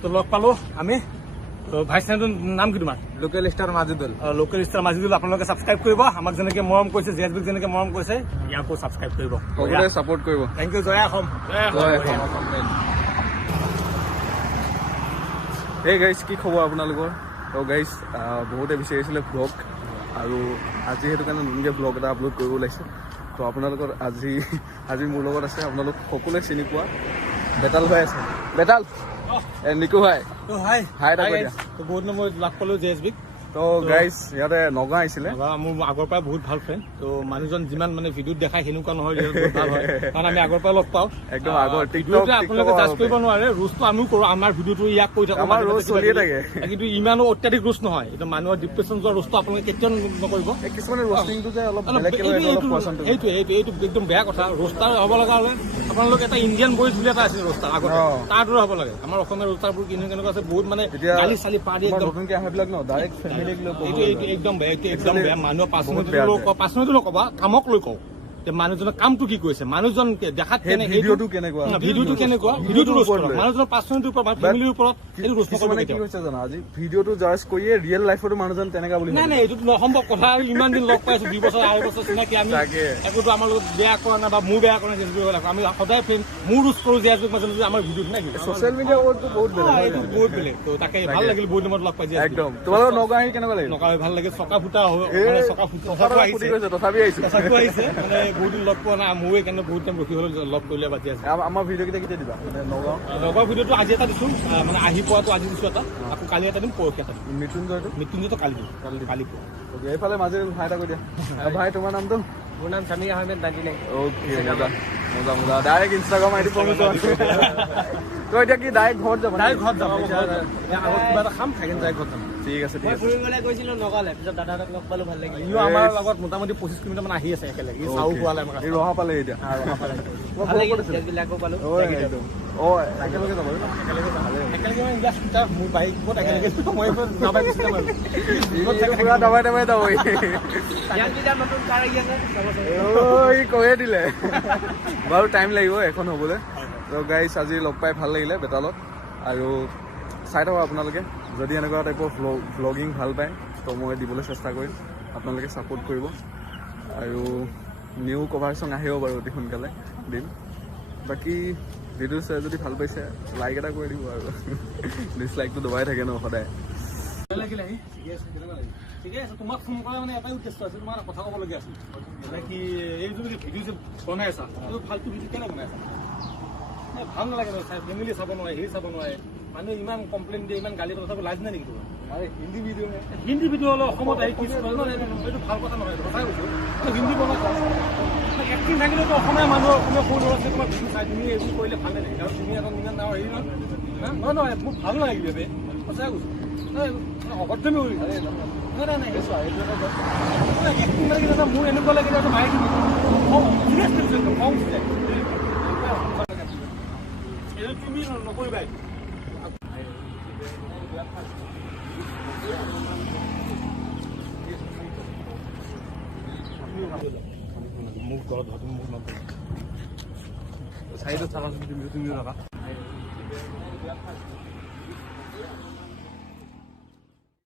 তো লগ পালো আমি তো ভাইস চেনেলটোৰ নাম কি তোমাৰ লোকেল ষ্টাৰ মাজুদুল লোকেল ষ্টাৰ মাজুদুল আপোনালোকে ছাবস্ক্ৰাইব কৰিব আমাক যেনেকৈ মৰম কৰিছে জেএছবিক যেনেকৈ মৰম কৰিছে ইয়াকো ছাবস্ক্ৰাইব কৰিব সকলোৱে ছাপোৰ্ট কৰিব থেংক ইউ জয় অসম এই গাইজ কি খবৰ আপোনালোকৰ তো গাইজ বহুতে বিচাৰিছিলে ব্লগ আৰু আজি সেইটো কাৰণে নতুনকৈ ব্লগ এটা আপলোড কৰিব ওলাইছে তো আপোনালোকৰ আজি মোৰ লগত আছে আপোনালোক সকলোৱে চিনি পোৱা বেতাল ভাই আছে বেতাল নিকু ভাই হাই হাই এটা কৈ দিয়া তো বহুত দিনৰ মই লগ পালো জেএছবিক তো গাইজ ইয়াতে নগাঁও আহিছিলে মোৰ আগৰ পৰাই বহুত ভাল ফ্ৰেণ্ড তো মানুহজন যিমান মানে ভিডিঅ'ত দেখায় সেনেকুৱা নহয় বহুত ভাল হয় কাৰণ আমি আগৰ পৰা লগ পাওঁ একদম আগৰ ভিডিঅ'তে আপোনালোকে জাজ কৰিব নোৱাৰে ৰোজটো আমিও কৰোঁ আমাৰ ভিডিঅ'টো ইয়াক কৰি থাকোঁ আমাৰ ৰোজ চলিয়ে থাকে কিন্তু ইমানো অত্যাধিক ৰোজ নহয় এইটো মানুহৰ ডিপ্ৰেশ্যন যোৱা ৰোজটো আপোনালোকে কেতিয়াও নকৰিব কিছুমানে ৰোষ্টিংটো যে অলপ এইটো একদম বেয়া কথা ৰোষ্টাৰ হ'ব লগা হ'লে আপোনালোকে এটা ইণ্ডিয়ান বইজ বুলি এটা আছিল ৰোষ্টাৰ আগতে তাৰ দৰে হ'ব লাগে আমাৰ অসমীয়া ৰোষ্টাৰবোৰ কেনেকুৱা আছে বহুত মানে গালি চালি পাৰি একদম নতুনকৈ অহাবিলাক ন ডাইৰেক্ট ফেমিলিক লৈ একদম বেয়া মানুহ 5 মিনিট নকবা কামক লৈ কওঁ মানুহজনৰ কামটো কি কৰিছে মানুহজন দেখাত ভিডিঅ'টো কেনেকুৱা মানুহজনৰ 5 মিনিটৰ ওপৰত ফেমিলিৰ ওপৰত এইটো ৰোষ্ট নকৰিব কি হৈছে জানা আজি ভিডিঅ'টো জাজ কৰিয়ে ৰিয়েল লাইফতো মানুহজন তেনেকা বুলি নাই এইটো অসম্ভৱ কথা আৰু ইমান দিন লগ পাইছো 2 বছৰ 2.5 বছৰ চিনাকি আমি একোতো আমাৰ লগত বেয়া কৰা নাই বা মোৰ বেয়া কৰা নাই আমি সদায় ফ্ৰেণ্ড মোৰ ৰোষ্ট কৰোঁ জেএছবিক মাজে আমাৰ ভিডিঅ'ত নাই ছ'চিয়েল মিডিয়া ৱৰ্ল্ডটো বহুত বেলেগ তো তাকে ভাল লাগিল বহুত দিনত লগ পাই একদম তোমালোকৰ নগাঁও আহি কেনেকুৱা লাগিল নগাঁও ভাল লাগে চকা ফুটা তথাপি আহিছে মানে বহুত দিন লগ পোৱা নাই মোৰ এইকাৰণে বহুত টাইম ৰখি হ'ল লগ কৰিলে বাজি আছে আমাৰ ভিডিঅ' কেতিয়া দিবা নগাঁও ভিডিঅ'টো আজি এটা দিছোঁ মানে আহি পোৱাটো আজি দিছোঁ এটা আকৌ কালি এটা দিম পৰহি এটা দিম মৃত্যুঞ্জয়টো কালি দিম কালি এইফালে মাজে ভাই এটা কৈ দিয়া ভাই তোমাৰ নামটো মোৰ নাম স্বামী আহমেদ 99 অ'কে মজা ডাইৰেক্ট ইনষ্টাগ্ৰাম আইডি ফলো তো এতিয়া কি ডাইৰেক্ট ঘৰত যাব কিবা এটা খাম খাই কিনে ডাইৰেক্ট ঘৰত যাম ঠিক আছে ফুৰিবলৈ গৈছিলো নগাঁৱলৈ পিছত দাদাহঁতক লগ পালো ভাল লাগিল ইও আমাৰ লগত মোটামুটি 25 কিলোমিটাৰ মান আহি আছে একেলগে ই চাউ খোৱালে আমাক এই ৰহা পালে এতিয়া ভাল লাগিল জেছবিলাকো পালো একেলগে যাব একেলগে ইংলিছ কিটা মোৰ বাইকত একেলগে মই নাবাই গুচি যাম আৰু পুৰা দবাই যাব ইয়াত কিটা নতুন কাৰ আহি আছে ই কৈয়ে দিলে বাৰু টাইম লাগিব এখন হ'বলৈ তো গাইজ আজি লগ পাই ভাল লাগিলে বেতালত আৰু চাই থাকক আপোনালোকে যদি এনেকুৱা টাইপৰ ভ্লগিং ভাল পায় তো মই দিবলৈ চেষ্টা কৰিম আপোনালোকে ছাপোৰ্ট কৰিব আৰু নিউ কভাৰ চং আহিব বাৰু অতি সোনকালে দিম বাকী ভিডিঅ' চাই যদি ভাল পাইছে লাইক এটা কৰি দিব আৰু ডিছলাইকটো দবাই থাকে ন সদায় ঠিকে আছে তোমাক ফোন কৰা মানে এটাই উদ্দেশ্য আছে তোমাৰ কথা ক'বলগীয়া আছিল মানে কি এই যে ভিডিঅ' যে বনাই আছা ফাল্টু ভিডিঅ' কেনে বনাই আছা ভাল নালাগে ন চাই ফেমিলি চাব নোৱাৰে হেৰি চাব নোৱাৰে মানুহে ইমান কমপ্লেইন দিয়ে ইমান গালি তথাপি লাজ নাই নেকি তোমাৰ হিন্দী ভিডিঅ' হ'লে অসমত আহি কিছু এইটো ভাল কথা নহয় সঁচাই কৈছোঁ হিন্দী বনাই এক্টিং থাকিলেতো অসমীয়া মানুহ অসমীয়া সৰু ল'ৰা ছোৱালী তোমাৰ ভিডিঅ' চাই তুমি এইবোৰ কৰিলে ভাল লাগে আৰু তুমি এখন ইমান ডাঙৰ হেৰি নহয় মোৰ ভাল নালাগিলে বে সঁচাই কৈছোঁ অকথমি কৰি নাই এক্টিং মানে কি মোৰ এনেকুৱা লাগে মায়ে খং উঠি যায় তুমি নকৰিবা মোক ঘৰত তুমি মোক নকৰিবা চাইডত চাবাচোন তুমি থকা